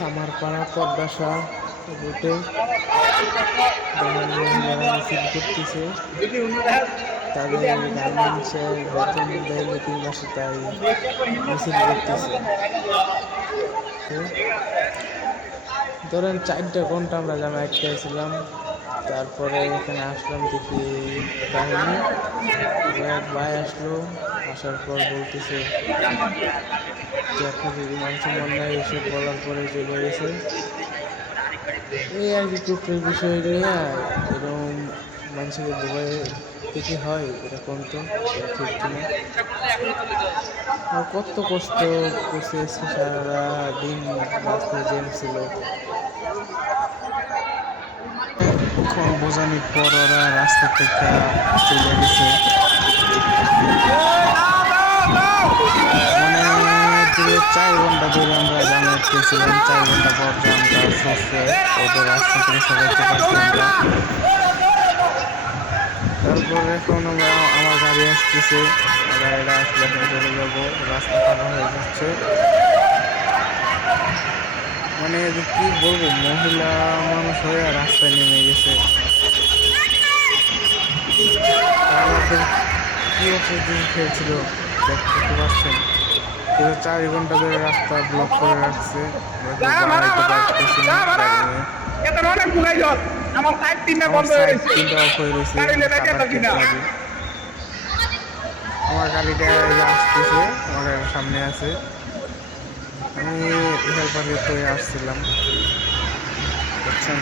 কামারপাড়া পদ্মাশা রুটে মিছিল করতেছে। তাদের গার্মেন্টসের বেতন দেয় 3 মাসে, তাই মিছিল করতেছে। ধরেন 4 ঘন্টা আমরা জামা আটকেছিলাম, তারপরে এখানে আসলাম, দেখি কাহিনী। এক ভাই আসলো, আসার পর বলতেছে যে আপনার যদি মানুষ মন নাই, এসব বলার পরে চলে গেছে। এই আর কি টুকটাক বিষয় নিয়ে এরকম মানুষের দুবাই থেকে হয়, এরকম তো ঠিক কিনা। আর কত কষ্ট করছে, সারা দিন রাস্তায় জ্যাম ছিল। বোঝানোর পর ওরা রাস্তা থেকে চলে গেছে। মানে 4 ঘন্টা ধরে আমরা জাম আটকেছিলাম। 4 ঘন্টা পর জামটা সরছে, ওদের রাস্তা থেকে সরাইতে পারছিলাম না। তারপর এখন আমার গাড়ি আসতেছে, গাড়িটা আসলে এখন চলে যাবো। রাস্তা পাকা হয়ে যাচ্ছে। মানে কি বলবো, মহিলা মানুষ হয়ে রাস্তায় নেমে গেছে। আমাদের কি একটা দিন খেয়েছিল দেখতে পাচ্ছেন। 4 ঘন্টা ধরে রাস্তা ব্লক করে রাখছে, বাড়াইতে পারতেছি না। আমার সাইড 3টা অফ হয়ে রয়েছে। আমার গাড়িটা আসতেছে, আমার সামনে আছে। আমি হেল্পার হয়ে আসছিলাম, বুঝছেন।